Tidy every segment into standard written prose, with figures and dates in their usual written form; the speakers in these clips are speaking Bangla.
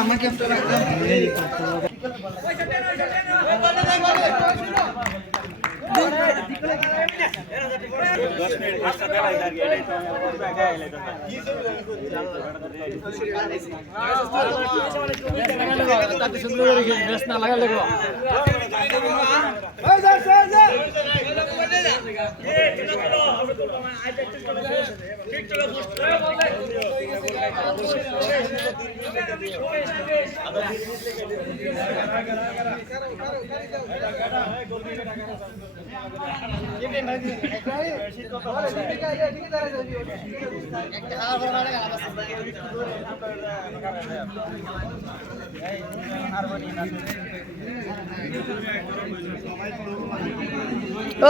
আমাকে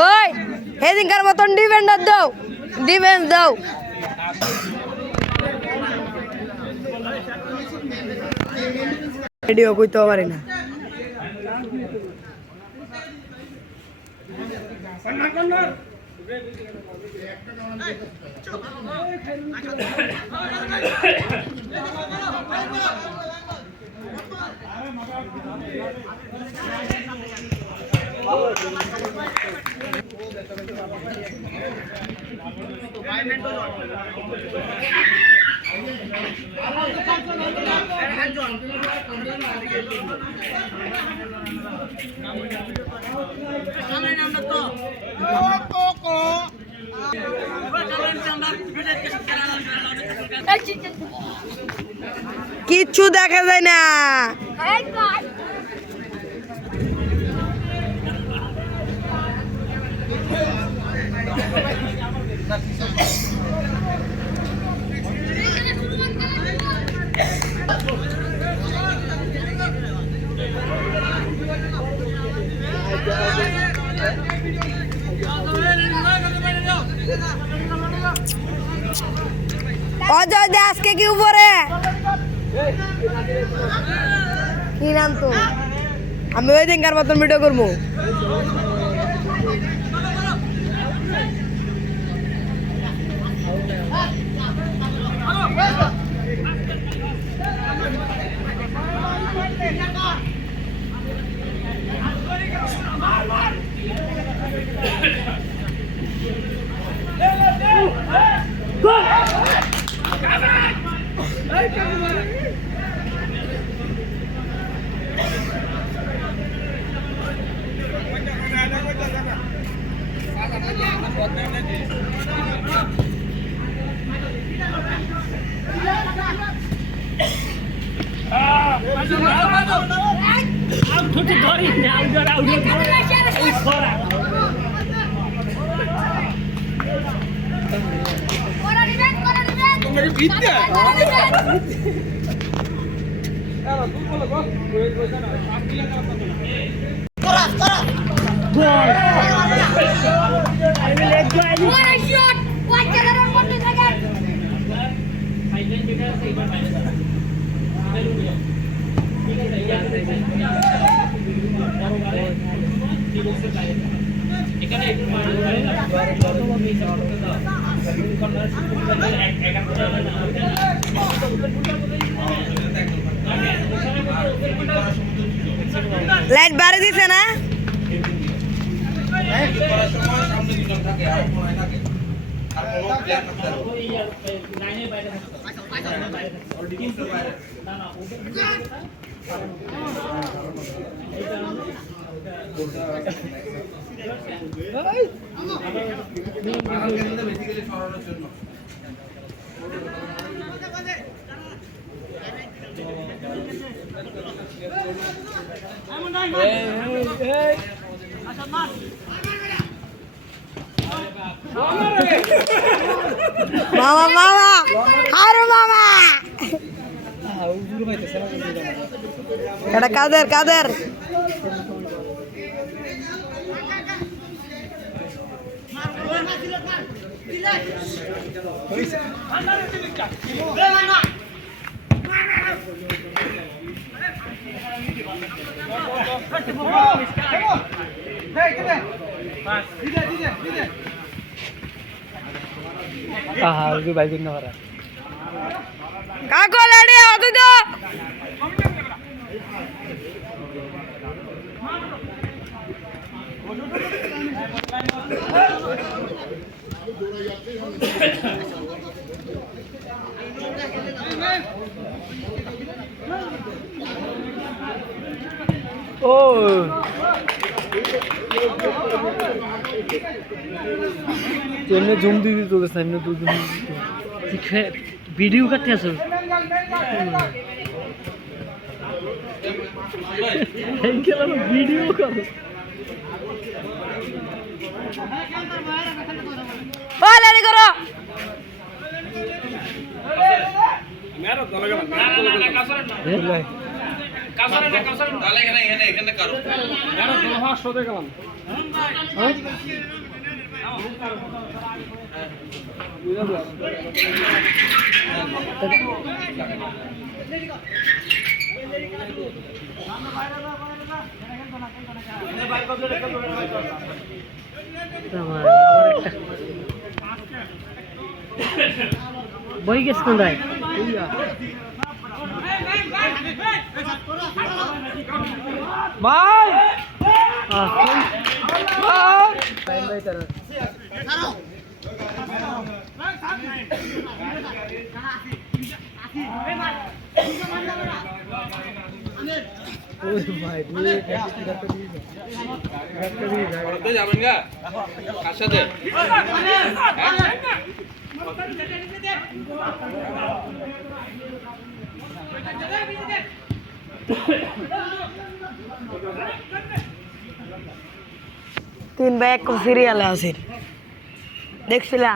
ওই হেদিনকার মতন ডিফেন্ডার দাও, ডিফেন্স দাও। ভিডিও কইতে পারি না। কিচ্ছু দেখা যায় না। অজয় দে আজকে কি উপরে কি নাম তো? আমি ওই দিনকার মতন ভিডিও করবো। লাইট বাড়ি দিছে না? মামা মামা আরে মামা এটা কাদের কাদের কাকো লেডি আতো তো ও এমনি জুম দিদি তো সামনে তো জুম ভিডিও করতে আসো ভিডিও করো ও লেডি করো বই গেছ কোথায় ভাই যাবেন গা কার সাথে 3 ভাই এক সিরিয়ালে আছে দেখছিলা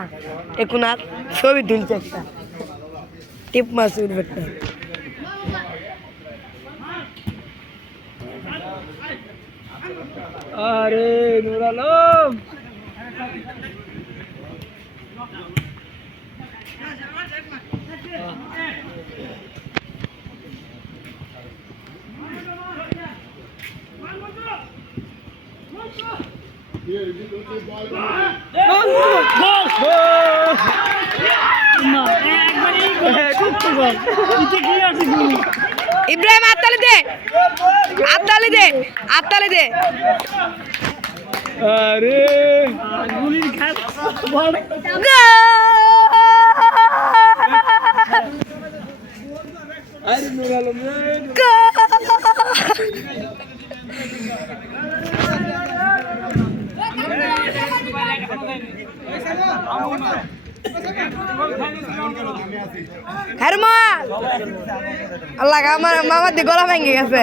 এখন আর ছবি তুলছে একটা টিপ মাসুর বেটা আরে নূর আলম ইব্রাহিম আত্তালি দে আত্তালি দে আত্তালি দে আরে গুলির খাস বল আরে নূর আলম হেরমা আল্লাহ আমার মামার দি গলা ভেঙে গেছে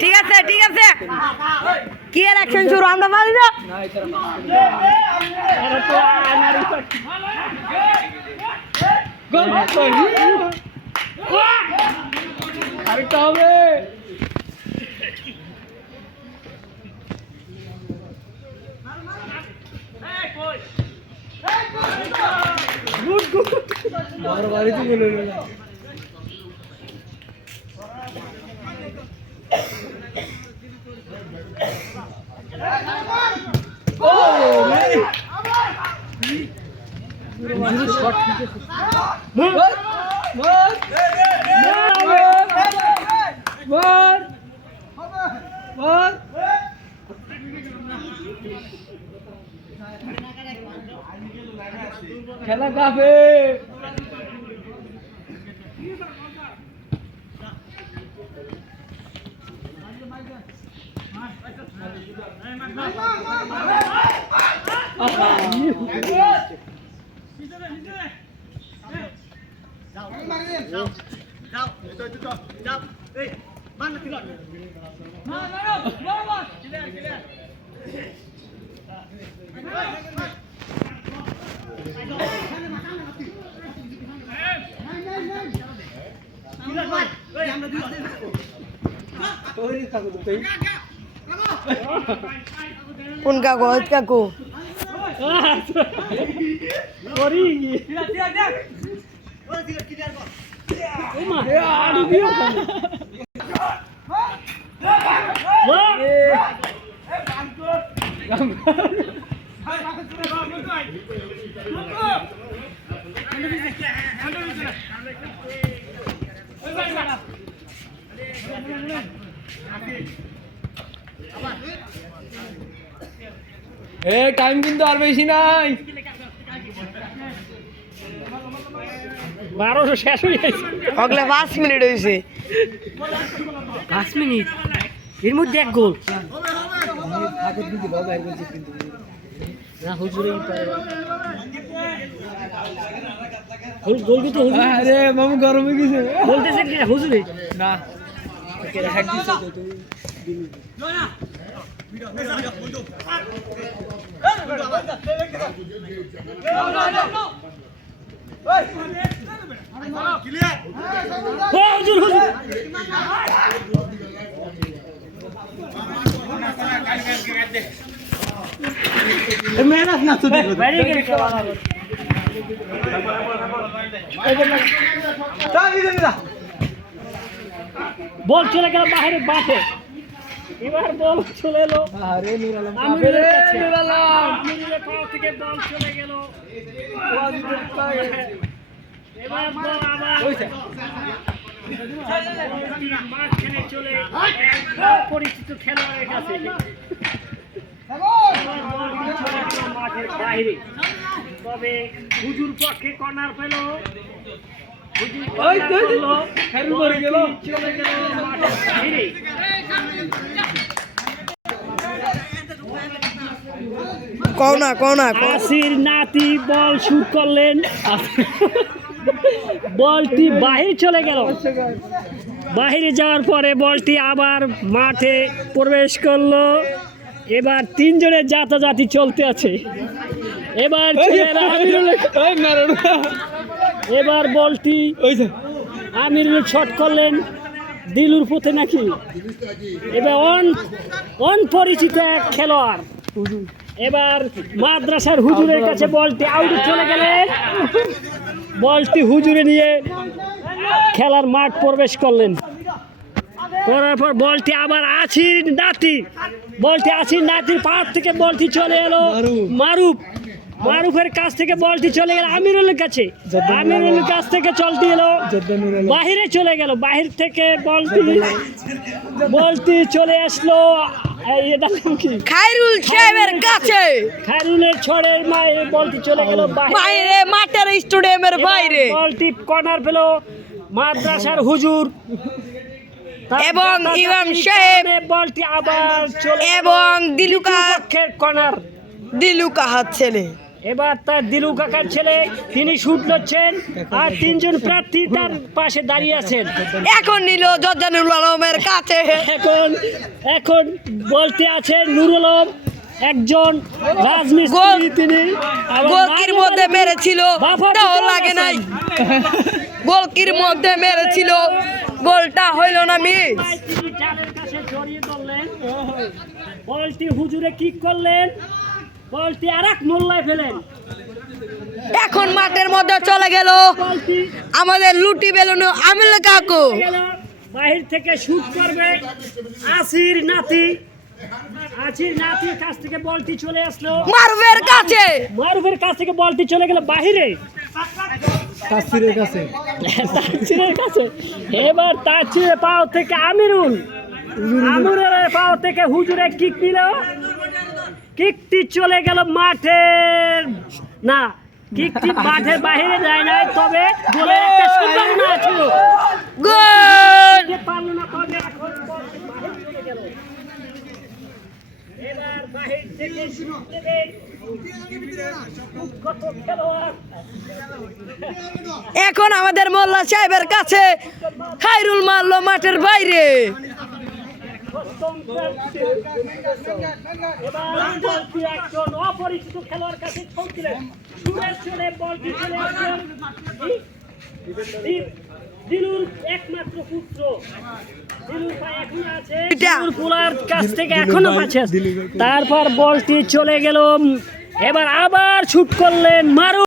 ঠিক আছে কি এর অ্যাকশন শুরু আমরা পারি না আরেকটা হবে বড় বাড়িতে গেল খেলা যাবে কোন কাকু ওই কাকু টাইম কিন্তু আর বেশি নাই। 12 শেষ হয়ে গেছে। ওগুলা 5 মিনিট হয়েছে। 5 মিনিট এর মধ্যে এক গোল। না হুজুরে গোল কিন্তু আরে মামু গরম হয়ে গেছে বলতেছেন কি হুজুরে না হ্যাক দিছে তো মেহনত না তো বল চলে গেল বাইরে বাটে এবার বল চলে এলো আরে নুরালাম আমিরের কাছে আমিরের পাও থেকে বল চলে গেল ওয়াজিদের পায়ে এবার বল আবার হইছে মাঝখানে চলে পরিচিত খেলোয়াড়ের কাছে মাঠের বাইরে তবে হুজুর পক্ষে কর্নার পেল চলে গেল মাঠের বাইরে আসির নাতি বল শুট করলেন বলটি বাহির চলে গেল বাহিরে যাওয়ার পরে বলটি আবার মাঠে প্রবেশ করলো এবার তিনজনের জাতাজাতি চলতে আছে এবার বলটি আমিরুল শট করলেন দিলুর পথে নাকি এবার অনপরিচিত এক খেলোয়াড় এবার মাদ্রাসার হুজুরের কাছে বলটি আউট চলে গেলেন বলটি হুজুরে নিয়ে খেলার মাঠ প্রবেশ করলেন করার পর বলটি আবার আসির নাতির পাশ থেকে বলটি চলে এলো মারুফের কাছ থেকে বলটি চলে গেল আমিরুলের কাছে আমিরুলের কাছ থেকে চলতে এলো বাহিরে চলে গেল বাহির থেকে বলটি চলে আসলো খায়রুল সাহেবের কাছে খায়রুলের ছড়ের মায়ের বলটি চলে গেল বাইরে মাঠের স্টেডিয়ামের বাইরে বলটি কর্নার পেল মাদ্রাসার হুজুর এবং ইমাম সাহেব বলটি আবার চলে এবং দিলুকা হাত ছেলে এবার তার দিলু কাকার ছেলে তিনি শুট করছেন আর তিনজন প্রার্থী তার পাশে দাঁড়িয়ে আছেন এখন নিল জর্দানুল আলমের কাছে এখন বলতে আছে নুরুল আলম একজন রাজমিস্ত্রি তিনি গোলকির মধ্যে মেরেছিল তাও লাগে নাই গোলকির মধ্যে মেরেছিল গোলটা হইল না মিস জালের কাছে জড়িয়ে ধরলেন বলটি হুজুরে কিক করলেন বলটি আরেক মোল্লায় ফেলেন এখন মাঠের মধ্যে চলে গেল আমাদের লুটি বেলুন আমিল কাকু বাহির থেকে শুট করবে আসির নাতির কাছ থেকে বলটি চলে আসলো মারুফের কাছ থেকে বলটি চলে গেল বাহিরে তাসিরের কাছে এবার তাসিরের পাও থেকে আমিরের পাও থেকে হুজুরে কিক নিল কিকটি চলে গেল মাঠের বাইরে যায় নাই তবে গোলের একটা সম্ভাবনা ছিল গোল পারল না তবে এখন বাহির চলে গেল এবার বাহির থেকে শুরু থেকে কত খেলোয়াড় এখন আমাদের মোল্লা সাহেবের কাছে খাইরুল মারলো মাঠের বাইরে। এবার বলটি একজন অপরিচিত খেলোয়াড় কাছে ছুটছিলেন, ছুটে চলে বলটি চলে আসলেন দিলুর একমাত্র পুত্র। দিলুর ভাই এখন আছে দিলুর পোলার কাছ থেকে এখনো আছে। তারপর বলটি চলে গেল, এবার আবার শুট করলেন মারু।